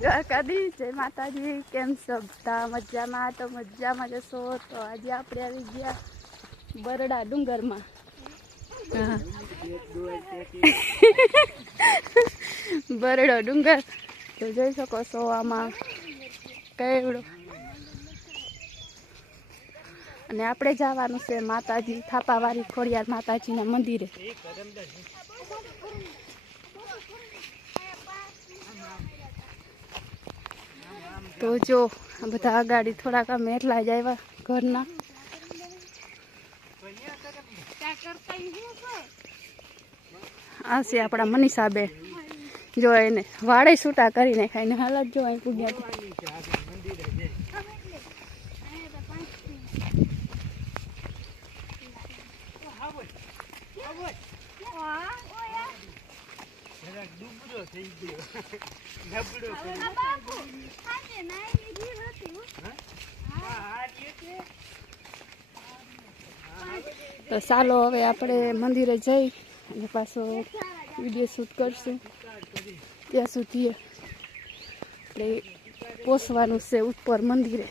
દ્વારકાધીશ, જય માતાજી। કેમ છો બધા? મજામાં? તો મજામાં જશો તો આજે આપણે આવી ગયા બરડા ડુંગરમાં। બરડો ડુંગર તો જોઈ શકો છો, આમાં કેવડો અને આપણે જવાનું છે માતાજી થાપાવાળી ખોડિયાર માતાજીના મંદિરે। તો જો બધા આગાડી થોડાક અમે એટલા જ આવ્યા ઘરના। આ છે આપણા મનીષાબેન, જો એને વાળે છૂટા કરી નાખાય, હાલત જો અહીં પૂગ્યા। તો ચાલો હવે આપણે મંદિરે જઈ અને પાછો વિડીયો શૂટ કરશું। ત્યાં સુધી આપણે પહોંચવાનું છે ઉપર મંદિરે।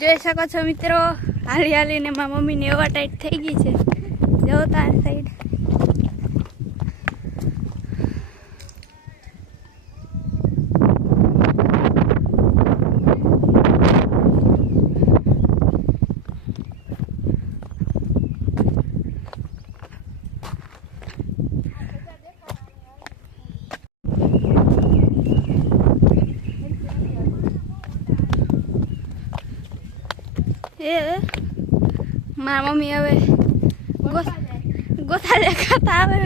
જોઈ શકો છો મિત્રો, હાલી હાલીને મારા મમ્મીની એવા ટાઈટ થઈ ગઈ છે, જોતા સાઈડ। મારા મમ્મી હવે ગોથા દેખાતા આવે।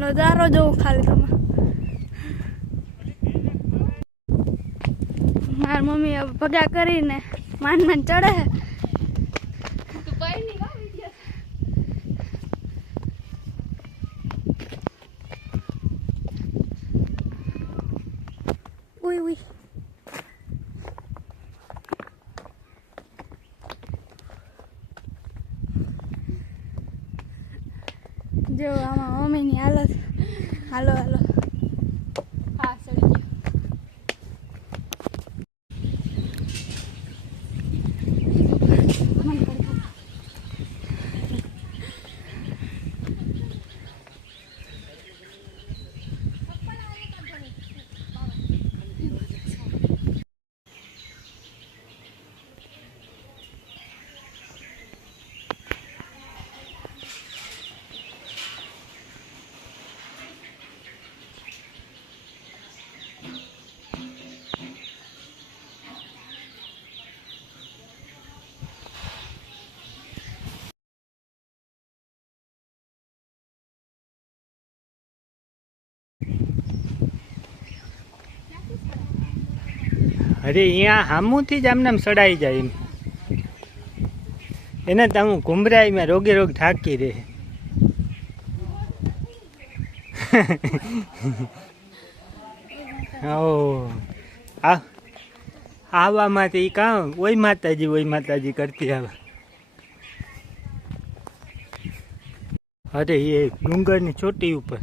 નજારો જોઉં ખાલી તમે। મારા મમ્મી હવે ભગા કરીને માંડ ચડે। ઉઈ જો આમાં મમ્મીની હાલત। હાલો હાલો, હા ચડી ગયો। અરે અહીંયા હામુથી જ આમને સડાઈ જાય એમ, એને તો હું ઘુમરાઈ મેં રોગે રોગ થાકી રહે। આવામાં કાં ઓય માતાજી કરતી આવે। અરે એ ડુંગરની ચોટી ઉપર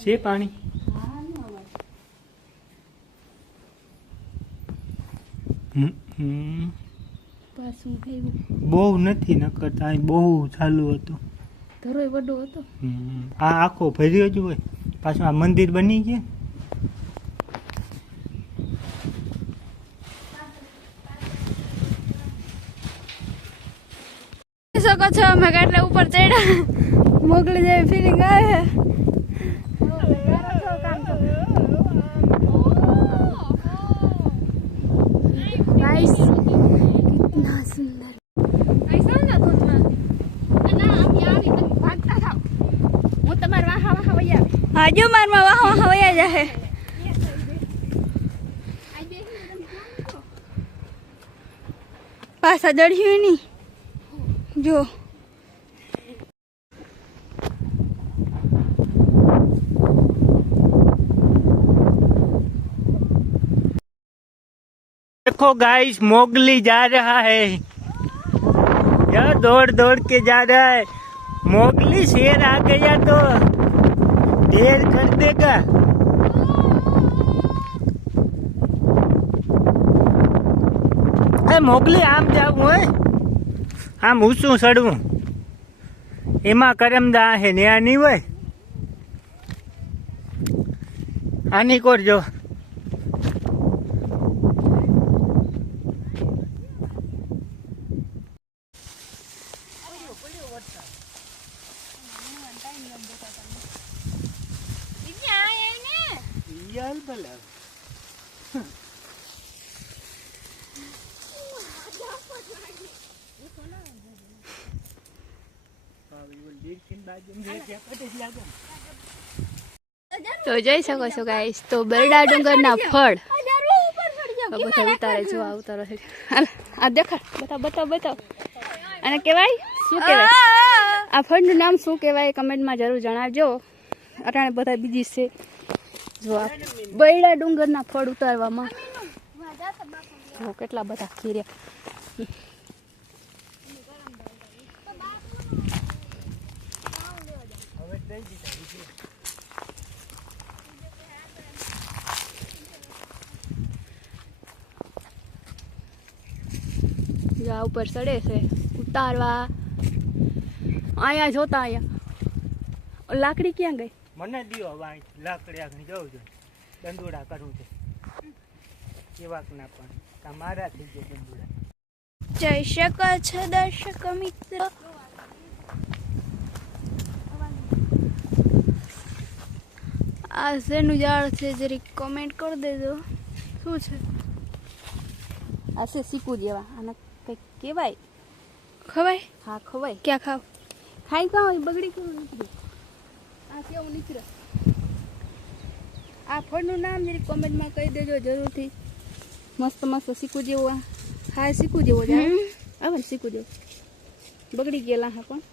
છે પાણી પાછું ભેગું બહુ નથી નકરતા અહીં બહુ ચાલુ હતું ધરોય વડો હતો. આ આખો ભર્યો જ હોય પાછું આ મંદિર બની ગયા શકો છો અમે ગાટલા ઉપર ચડ્યા મોગલી જેવી ફીલિંગ આવે. गाइस कितना सुंदर ऐसा ना तुम ना हम यहाँ भी तुम भागता था હું તમાર વાહા વાહા વયા આજો મારમાં વાહા વાહા વયા જાહે પાછા દડ્યું નહીં જો देखो गाइस मोगली जा रहा है यार दौड़ दौड़ के जा रहा है मोगली शेर आ गया तो ढेर कर देगा મોગલી આમ જાવું હોય આમ ઊંચું ચડવું એમાં કરમદા હે ન્યા નહીં હોય આની કોર જો તો જોઈ શકો છો ગાઈસ તો બરડા ડુંગરના ફળ બધા ઉતારે જો આ ઉતારો છે આ દેખાડ બતાવ બતાવ બતાવ અને કહેવાય શું કહેવાય આ ફળનું નામ શું કહેવાય કમેન્ટમાં જરૂર જણાવજો અટાણે બધા બીજી છે જો આ બરડા ડુંગરના ફળ ઉતારવામાં જો કેટલા બધા ખીર્યા જા ઉપર ચડે છે ઉતારવા અહીંયા જોતા અહીંયા લાકડી ક્યાં ગઈ મને દિયો હવે લાકડી આગળ જવું જોઈએ દંડોડા કરવું છે કેવાક ના પણ કા મારા થઈ જાય દંડોડા જઈ શકો છો દર્શક મિત્રો આ શેનું ઝાડ છે જરી કોમેન્ટ કરી દેજો શું છે આ છે શીકું જેવા આને કંઈક કહેવાય ખવાય હા ખવાય ક્યાં ખાવ ખાઈ ખાવ બગડી કેવું નીકળે આ કેવું નીકળે આ ફળનું નામ જરી કોમેન્ટમાં કહી દેજો જરૂરથી મસ્ત મસ્ત શીકું જેવું હા શીકું જેવો જ આવે ને શીકું જેવું બગડી ગયેલા હા પણ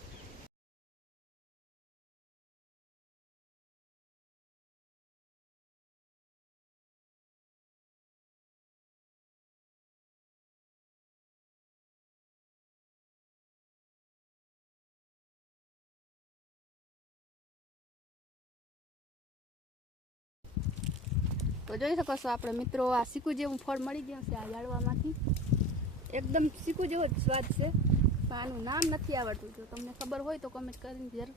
તો જોઈ શકો છો આપણે મિત્રો આ શીકું જેવું ફળ મળી ગયું છે આ ઝાડવામાંથી એકદમ શીકું જેવો જ સ્વાદ છે પણ આનું નામ નથી આવડતું જો તમને ખબર હોય તો કમેન્ટ કરીને જરૂર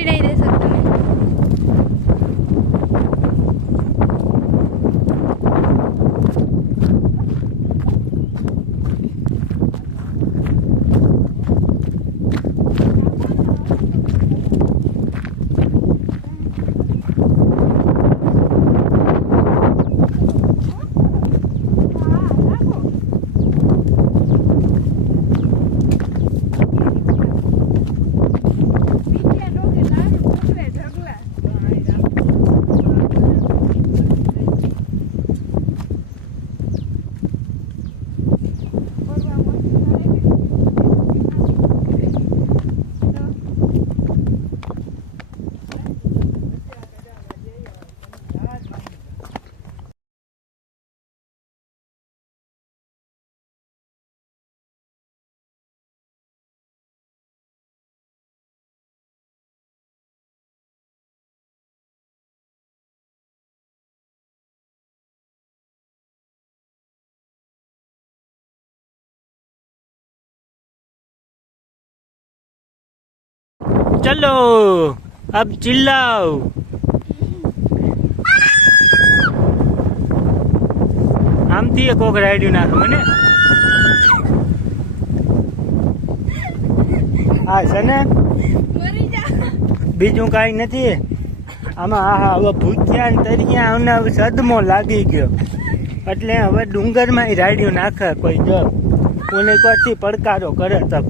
नहीं दे सकते चलो अब चिल्लाओ। આમથી કોક રાડ્યું નાખે મને. હા છે ને બીજું કાંઈ નથી આમાં. હા હવે ભૂખ્યા ને તરિયા અને સદમો લાગી ગયો એટલે હવે ડુંગરમાં રાડ્યું નાખે કોઈ જો કોને કરતી પડકારો કરે તક.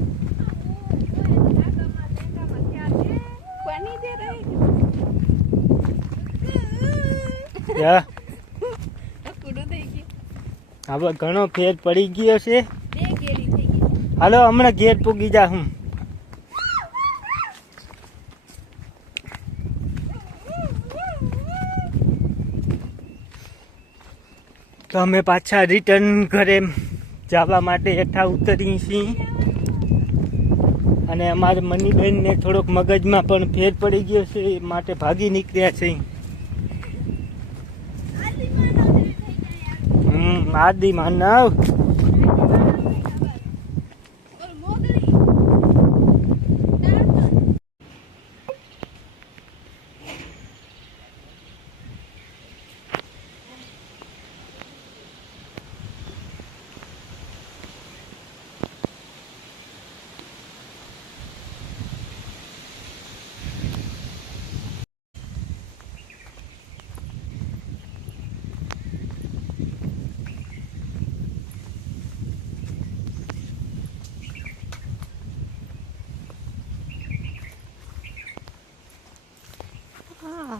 હવે ઘણો ફેર પડી ગયો છે. હાલો હમણાં ઘેર પૂગી જા હું. તો અમે પાછા રિટર્ન ઘરે જવા માટે હેઠા ઉતરી છીએ અને અમારે મનીબેનને થોડોક મગજમાં પણ ફેર પડી ગયો છે એ માટે ભાગી નીકળ્યા છે. આદિ માનવ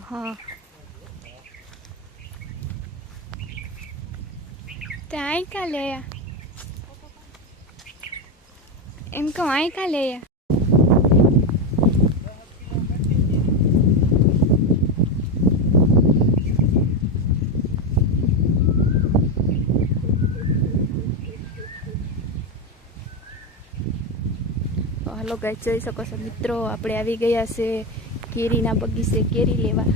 हाँ आई का ले इनको आई का ले हेलो गाइस જોઈ શકો છો મિત્રો આપણે આવી ગયા છે કેરીના બગીચે કેરી લેવા.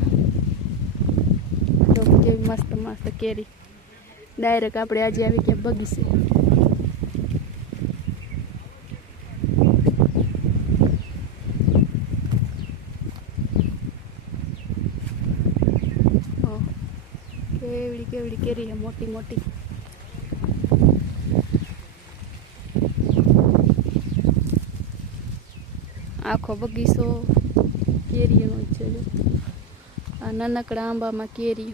તો કેવી મસ્ત મસ્ત કેરી ડાયરેક્ટ આપણે આજે આવી ગયા બગીચે. કેવડી કેવડી કેરી છે મોટી મોટી. આખો બગીચો કેરીનો છે. આ નાનકડા આંબામાં કેરી